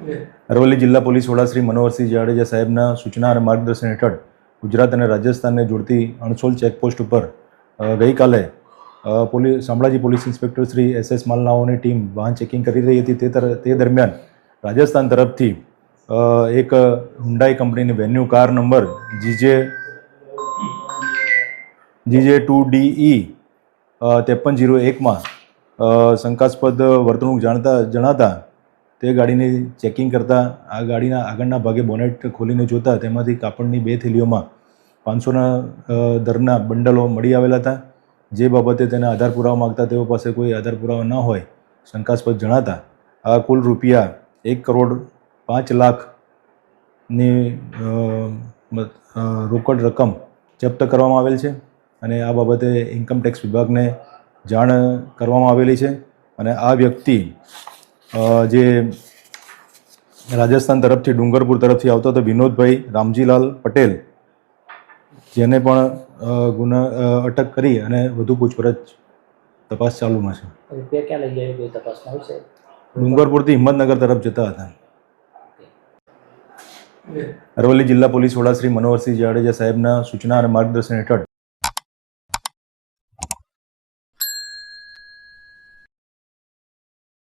અરવલ્લી જિલ્લા પોલીસ વડા શ્રી મનોહરસિંહ જાડેજા સાહેબના સૂચના અને માર્ગદર્શન હેઠળ ગુજરાત અને રાજસ્થાનને જોડતી અણસોલ ચેકપોસ્ટ ઉપર ગઈકાલે Shamlaji police inspector Shri SS માલનાઓની ટીમ વાહન ચેકિંગ કરી રહી હતી. તે દરમિયાન રાજસ્થાન તરફથી એક હુન્ડાઈ કંપનીની વેન્યુ કાર નંબર GJ2DE 5301માં શંકાસ્પદ વર્તણૂક જણાતા તે ગાડીની ચેકિંગ કરતાં આ ગાડીના આગળના ભાગે બોનેટ ખોલીને જોતા તેમાંથી કાપડની 2 થેલીઓમાં 500ના દરના બંડલો મળી આવેલા હતા. જે બાબતે તેને આધાર પુરાવા માગતા તેઓ પાસે કોઈ આધાર પુરાવા ન હોય શંકાસ્પદ જણાતા આ કુલ રૂપિયા 1,05,00,000ની રોકડ રકમ જપ્ત કરવામાં આવેલ છે અને આ બાબતે ઇન્કમટેક્સ વિભાગને જાણ કરવામાં આવેલી છે. અને આ વ્યક્તિ જે રાજસ્થાન તરફથી ડુંગરપુર તરફથી આવતો હતો વિનોદભાઈ રામજીલાલ પટેલ, જેને પણ અટક કરી અને વધુ પૂછપરછ તપાસ ચાલુમાં છે. રૂપિયા ક્યાં લઈ જાય કોઈ તપાસમાં આવશે? ડુંગરપુરથી હિંમતનગર તરફ જતા હતા. અરવલ્લી જિલ્લા પોલીસ વડા શ્રી મનોહરસિંહ જાડેજા સાહેબના સૂચના અને માર્ગદર્શન હેઠળ